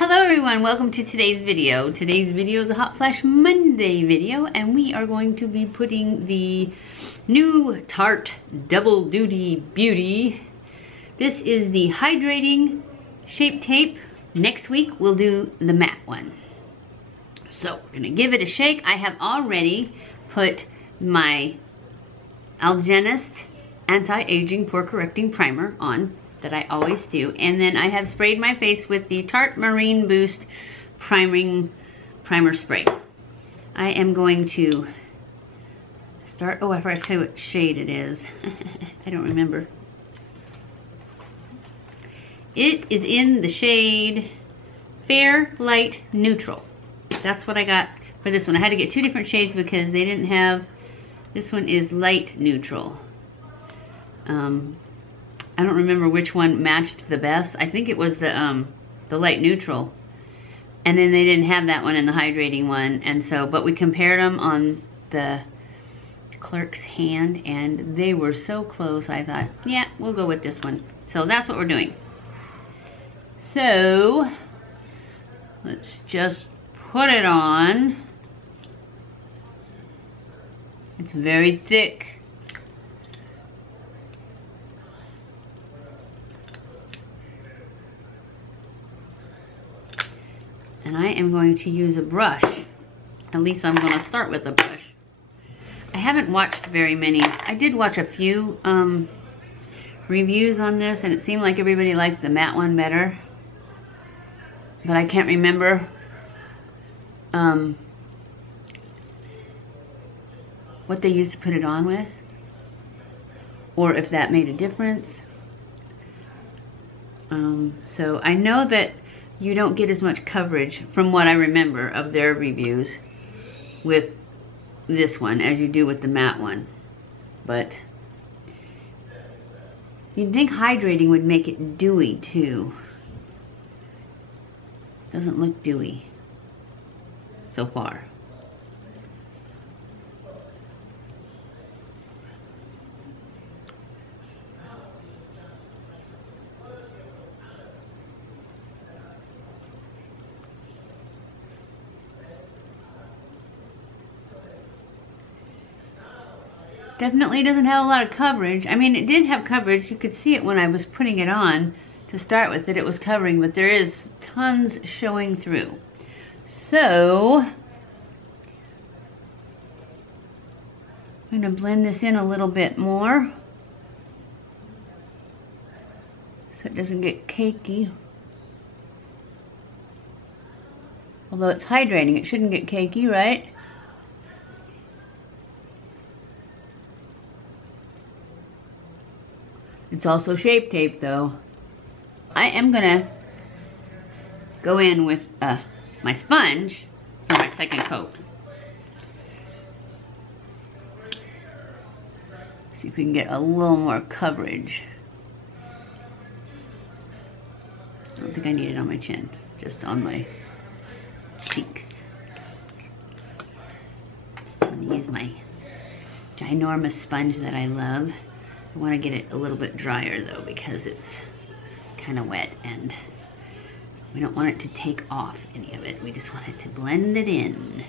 Hello everyone, welcome to today's video. Today's video is a Hot Flash Monday video, and we are going to be putting the new Tarte Double Duty Beauty. This is the Hydrating Shape Tape. Next week we'll do the matte one. So we're gonna give it a shake. I have already put my Algenist Anti-Aging Pore Correcting Primer on, that I always do, and then I have sprayed my face with the Tarte Marine Boost Primer Spray. I am going to start, oh, I forgot to tell you what shade it is. I don't remember. It is in the shade Fair Light Neutral. That's what I got for this one. I had to get two different shades because they didn't have, this one is Light Neutral. I don't remember which one matched the best. I think it was the light neutral. And then they didn't have that one in the hydrating one. And so, but we compared them on the clerk's hand and they were so close. I thought, yeah, we'll go with this one. So that's what we're doing. So let's just put it on. It's very thick. And I am going to use a brush. At least I'm going to start with a brush. I haven't watched very many. I did watch a few reviews on this, and it seemed like everybody liked the matte one better. But I can't remember what they used to put it on with, or if that made a difference. So I know that you don't get as much coverage, from what I remember of their reviews, with this one as you do with the matte one. But you'd think hydrating would make it dewy too. Doesn't look dewy so far. Definitely doesn't have a lot of coverage. I mean, it did have coverage. You could see it when I was putting it on to start with, that it was covering, but there is tons showing through. So I'm going to blend this in a little bit more so it doesn't get cakey. Although it's hydrating, it shouldn't get cakey, right? It's also shape tape though. I am gonna go in with my sponge for my second coat. See if we can get a little more coverage. I don't think I need it on my chin, just on my cheeks. I'm gonna use my ginormous sponge that I love. I want to get it a little bit drier though, because it's kind of wet and we don't want it to take off any of it. We just want it to blend it in.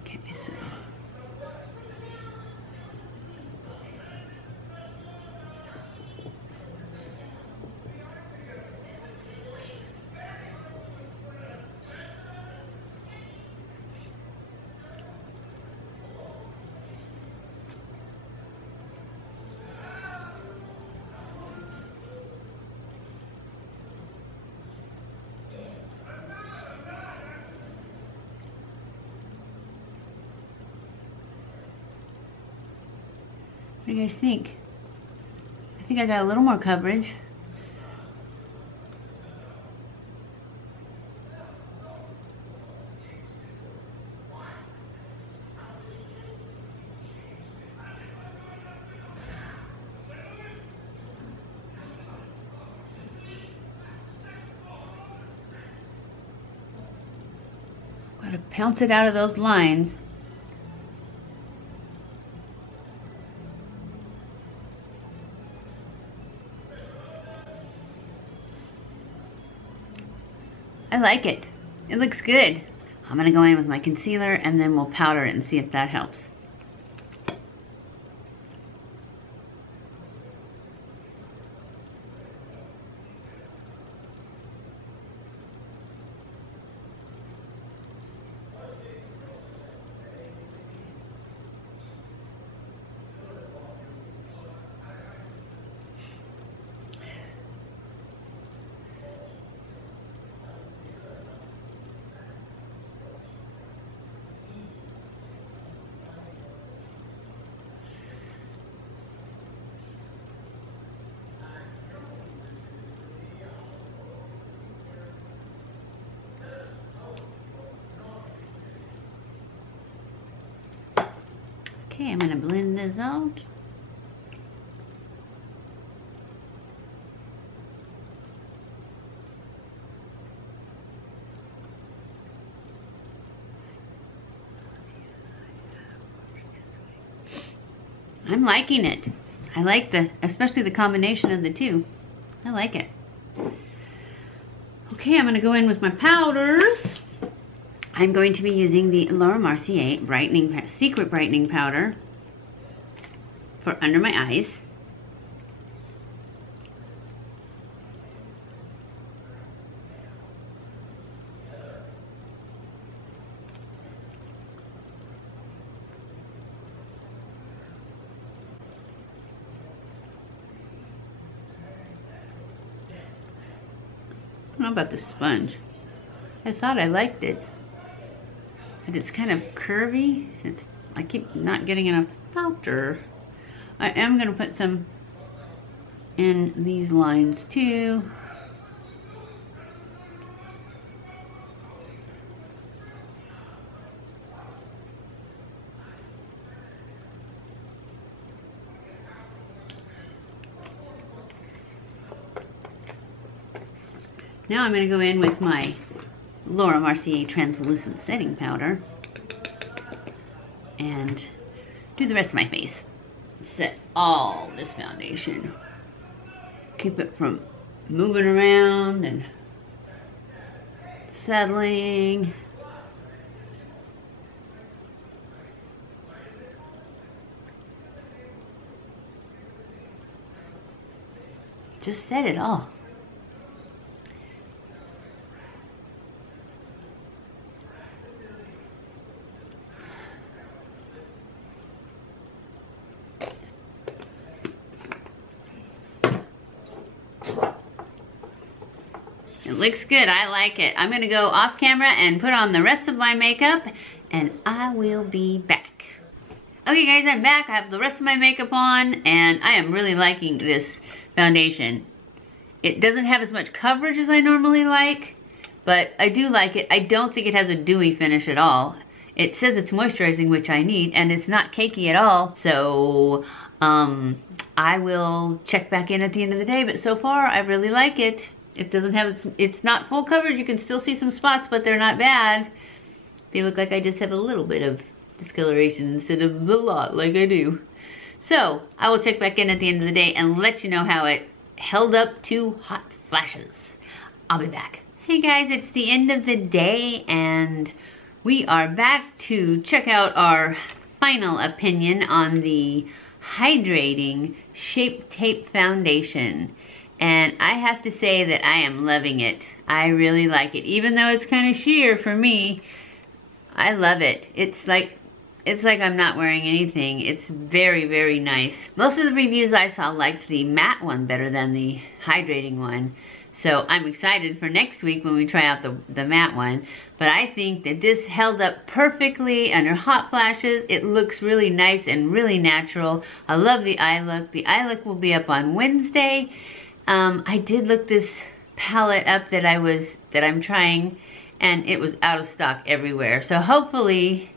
Okay, so what do you guys think? I think I got a little more coverage. Gotta pounce it out of those lines. I like it. It looks good. I'm gonna go in with my concealer and then we'll powder it and see if that helps. Okay, I'm gonna blend this out. I'm liking it. I like especially the combination of the two. I like it. Okay, I'm gonna go in with my powders. I'm going to be using the Laura Mercier Secret Brightening Powder for under my eyes. I don't know about the sponge. I thought I liked it. But it's kind of curvy. I keep not getting enough powder. I am gonna put some in these lines too. Now I'm gonna go in with my Laura Mercier Translucent Setting Powder and do the rest of my face. Set all this foundation. Keep it from moving around and settling. Just set it all. It looks good. I like it. I'm gonna go off camera and put on the rest of my makeup and I will be back. Okay guys, I'm back. I have the rest of my makeup on and I am really liking this foundation. It doesn't have as much coverage as I normally like, but I do like it. I don't think it has a dewy finish at all. It says it's moisturizing, which I need, and it's not cakey at all. So I will check back in at the end of the day, but so far I really like it. It doesn't have, it's not full coverage. You can still see some spots, but they're not bad. They look like I just have a little bit of discoloration instead of a lot like I do. So I will check back in at the end of the day and let you know how it held up to hot flashes. I'll be back. Hey guys, it's the end of the day and we are back to check out our final opinion on the Hydrating Shape Tape Foundation. And I have to say that I am loving it. I really like it. Even though it's kind of sheer for me, I love it. It's like I'm not wearing anything. It's very, very nice. Most of the reviews I saw liked the matte one better than the hydrating one. So I'm excited for next week when we try out the matte one. But I think that this held up perfectly under hot flashes. It looks really nice and really natural. I love the eye look. The eye look will be up on Wednesday. I did look this palette up that I'm trying, and it was out of stock everywhere. So hopefully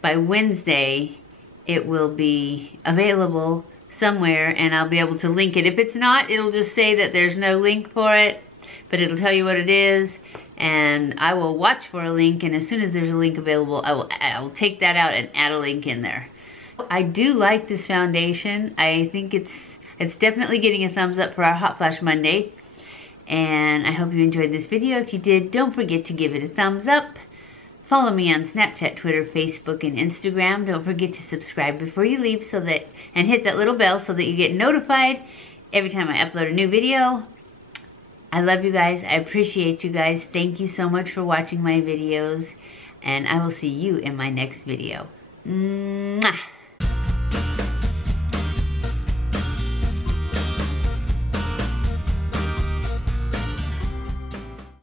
by Wednesday it will be available somewhere and I'll be able to link it. If it's not, it'll just say that there's no link for it, but it'll tell you what it is, and I will watch for a link, and as soon as there's a link available, I will take that out and add a link in there. I do like this foundation. I think it's definitely getting a thumbs up for our Hot Flash Monday. And I hope you enjoyed this video. If you did, don't forget to give it a thumbs up. Follow me on Snapchat, Twitter, Facebook, and Instagram. Don't forget to subscribe before you leave and hit that little bell so that you get notified every time I upload a new video. I love you guys. I appreciate you guys. Thank you so much for watching my videos. And I will see you in my next video. Mwah!